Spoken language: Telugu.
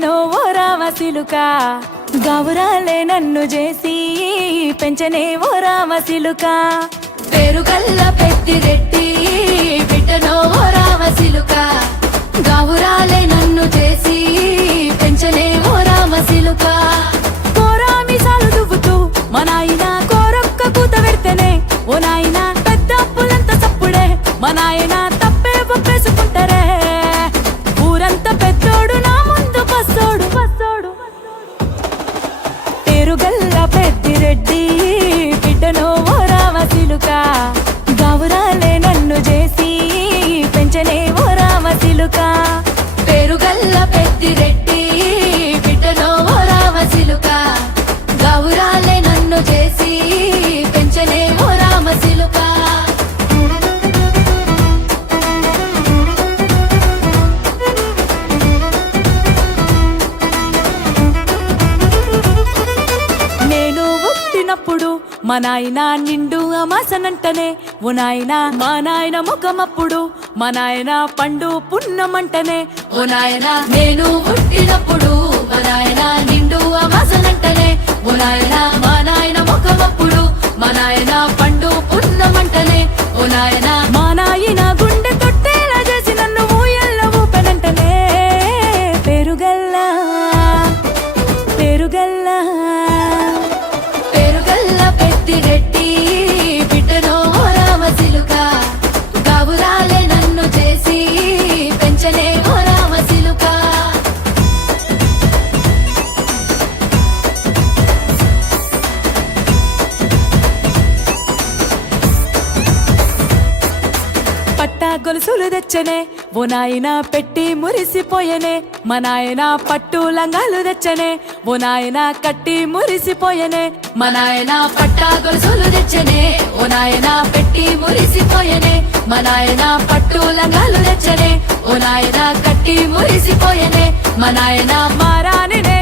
బిడ్డనో ఓ రామసిలుక గౌరాలే నన్ను చేసి పెంచనే ఓ రామసిలుక పేరుగల్ల పెద్దిరెడ్డి బిడ్డనో ఓ రామసిలుక గౌరాలే నన్ను చేసి పెంచనే ఓ రామసిలుక కోరామిసాలు దువ్వుతూ మా నాయన కోరొక్క కూత పెడితేనే ఓ నాయన పెద్ద అప్పులంత చప్పుడే మా నాయన తప్పే ఒప్పేసుకుంటారే ఊరంతా పెద్దోడు నా ముందు బస్సోడు బస్సోడు పేరుగల్ల పెద్దిరెడ్డి బిడ్డనో ఓ రామసిలుక గౌరాలే నన్ను చేసి పెంచనే ఓ రామసిలుక పేరుగల్ల పెద్దిరెడ్డి బిడ్డనో ఓ రామసిలుక గౌరాలే నన్ను చేసి పెంచనే ఓ రామసిలుక నేను పుట్టినప్పుడు మా నాయన నిండు అమాసనంటనే ఓ నాయన మా నాయన ముఖమప్పుడు మా నాయన పండు పున్నమంటనే ఓ నాయన నేను పుట్టినప్పుడు మా నాయన నిండు అమాసనంటనే ఓ నాయన మా నాయన ముఖమప్పుడు మా నాయన పండు పున్నమంటనే ఓ నాయన మా నాయన గుండె తొట్టేలా చేసి నన్ను ఊయల్ల ఊపెనంటనే పేరుగల్లా పేరుగల్లా పేరుగల్ల పెద్దిరెడ్డి బిడ్డనో ఓ రామసిలుక గౌరాలే నన్ను చేసి పెంచనే ఓ రామసిలుక పట్టా గొలుసులు తెచ్చనే ఓ నాయన పెట్టి మురిసిపోయనే మా నాయన పట్టు లంగాలు తెచ్చనే ఓ నాయన కట్టి మురిసిపోయనే మా నాయన పట్టా గొలుసులు తెచ్చనే ఓ నాయన పెట్టి మురిసిపోయనే మా నాయన పట్టు లంగాలు తెచ్చనే ఓ నాయన కట్టి మురిసిపోయనే మా నాయన మారానినే